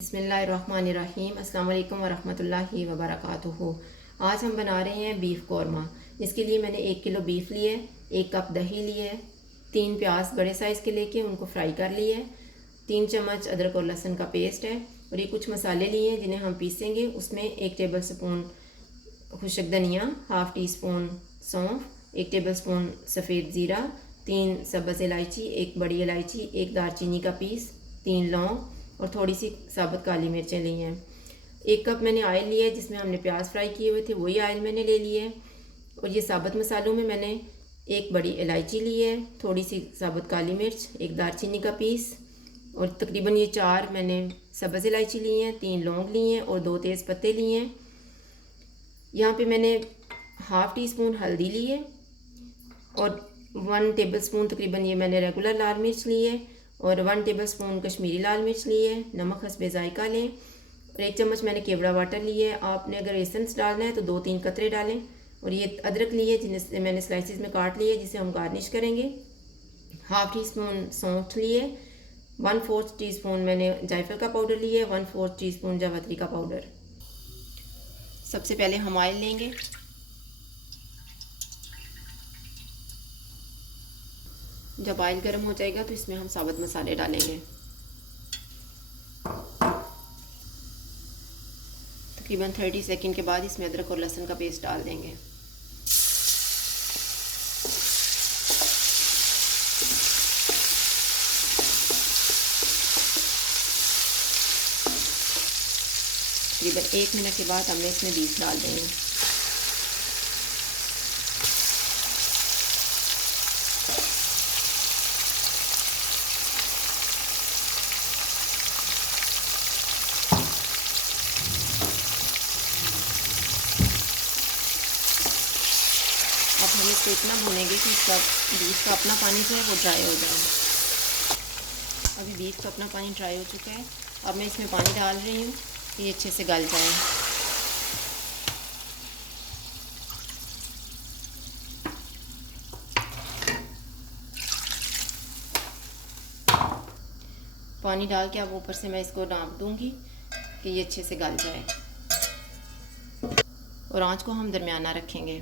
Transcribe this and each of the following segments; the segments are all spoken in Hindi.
बिस्मिल्लाहिर्रहमानिर्रहीम। अस्सलाम वालेकुम वरहमतुल्लाहि वबरकातुहू। आज हम बना रहे हैं बीफ कौरमा। इसके लिए मैंने 1 किलो बीफ लिए, 1 कप दही लिए, 3 प्याज बड़े साइज़ के लेके उनको फ्राई कर लिए, 3 चम्मच अदरक और लहसुन का पेस्ट है और ये कुछ मसाले लिए हैं जिन्हें हम पीसेंगे। उसमें 1 टेबल स्पून खुशक धनिया, हाफ़ टी स्पून सौंफ, 1 टेबल स्पून सफ़ेद ज़ीरा, 3 सब्ज़ इलायची, 1 बड़ी इलायची, 1 दालचीनी का पीस, 3 लौंग और थोड़ी सी साबुत काली मिर्चें ली हैं। 1 कप मैंने ऑयल लिया है जिसमें हमने प्याज फ्राई किए हुए थे, वही ऑयल मैंने ले लिया है। और ये साबुत मसालों में मैंने 1 बड़ी इलायची ली है, थोड़ी सी साबुत काली मिर्च, 1 दालचीनी का पीस और तकरीबन ये 4 मैंने सब्ज़ इलायची ली हैं, 3 लौंग ली हैं और 2 तेज़ पत्ते लिए हैं। यहाँ पे मैंने हाफ़ टी स्पून हल्दी ली है और 1 टेबल स्पून तकरीबन ये मैंने रेगुलर लाल मिर्च ली है और 1 टेबल स्पून कश्मीरी लाल मिर्च ली है। नमक हस्बे ज़ायका लें और 1 चम्मच मैंने केवड़ा वाटर लिया है। आपने अगर एसेंस डालना है तो 2-3 कतरे डालें। और ये अदरक लिए जिन्हें मैंने स्लाइसिस में काट लिए जिसे हम गार्निश करेंगे। हाफ़ टी स्पून सौंठ लिए, 1/4 टी स्पून मैंने जायफल का पाउडर लिया है, 1/4 टी स्पून जावित्री का पाउडर। सबसे पहले हम ऑयल लेंगे। जब ऑयल गर्म हो जाएगा तो इसमें हम साबुत मसाले डालेंगे। तकरीबन 30 सेकंड के बाद इसमें अदरक और लहसुन का पेस्ट डाल देंगे। तकरीबन 1 मिनट के बाद हमने इसमें बीफ डाल देंगे। अब हम इसको इतना भूनेंगे कि इसका बीफ का अपना पानी जो है वो ड्राई हो जाए। अभी बीफ का अपना पानी ड्राई हो चुका है। अब मैं इसमें पानी डाल रही हूँ कि ये अच्छे से गल जाए। पानी डाल के अब ऊपर से मैं इसको ढाँप दूँगी कि ये अच्छे से गल जाए और आँच को हम दरमियाना रखेंगे।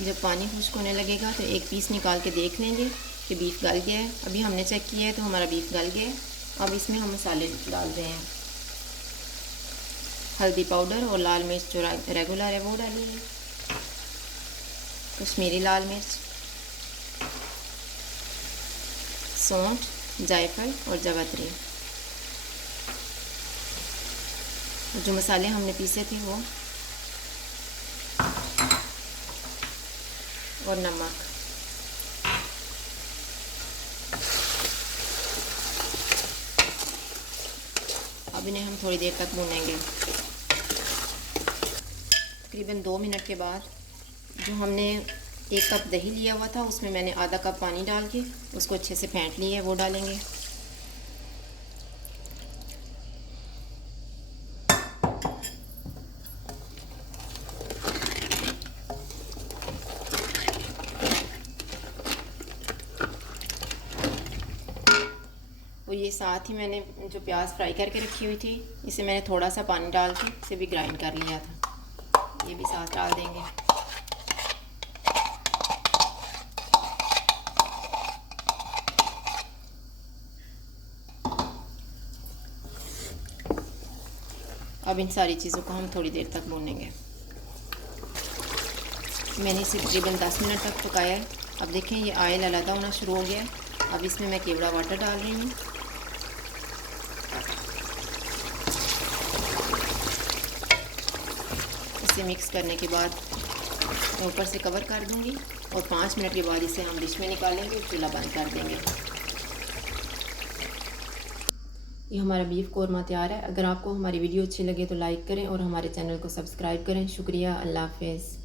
जब पानी खुश्क होने लगेगा तो एक पीस निकाल के देख लेंगे कि बीफ गल गया है। अभी हमने चेक किया है तो हमारा बीफ गल गया है। अब इसमें हम मसाले डाल रहे हैं। हल्दी पाउडर और लाल मिर्च जो रेगुलर है वो डालिए, कश्मीरी लाल मिर्च, सौंठ, जायफल और जावित्री। जो मसाले हमने पीसे थे वो और नमक। अब इन्हें हम थोड़ी देर तक भूनेंगे। तकरीबन 2 मिनट के बाद जो हमने 1 कप दही लिया हुआ था उसमें मैंने आधा कप पानी डाल के उसको अच्छे से फेंट लिया है, वो डालेंगे। और ये साथ ही मैंने जो प्याज फ्राई करके रखी हुई थी इसे मैंने थोड़ा सा पानी डाल के इसे भी ग्राइंड कर लिया था, ये भी साथ डाल देंगे। अब इन सारी चीज़ों को हम थोड़ी देर तक भूनेंगे। मैंने इसे तकरीबन 10 मिनट तक पकाया है। अब देखें ये ऑयल अलग होना शुरू हो गया है। अब इसमें मैं केवड़ा वाटर डाल रही हूँ। इसे मिक्स करने के बाद ऊपर से कवर कर दूँगी और 5 मिनट के बाद इसे हम डिश में निकालेंगे और चूल्हा बंद कर देंगे। ये हमारा बीफ कौरमा तैयार है। अगर आपको हमारी वीडियो अच्छी लगे तो लाइक करें और हमारे चैनल को सब्सक्राइब करें। शुक्रिया। अल्लाह हाफ़िज़।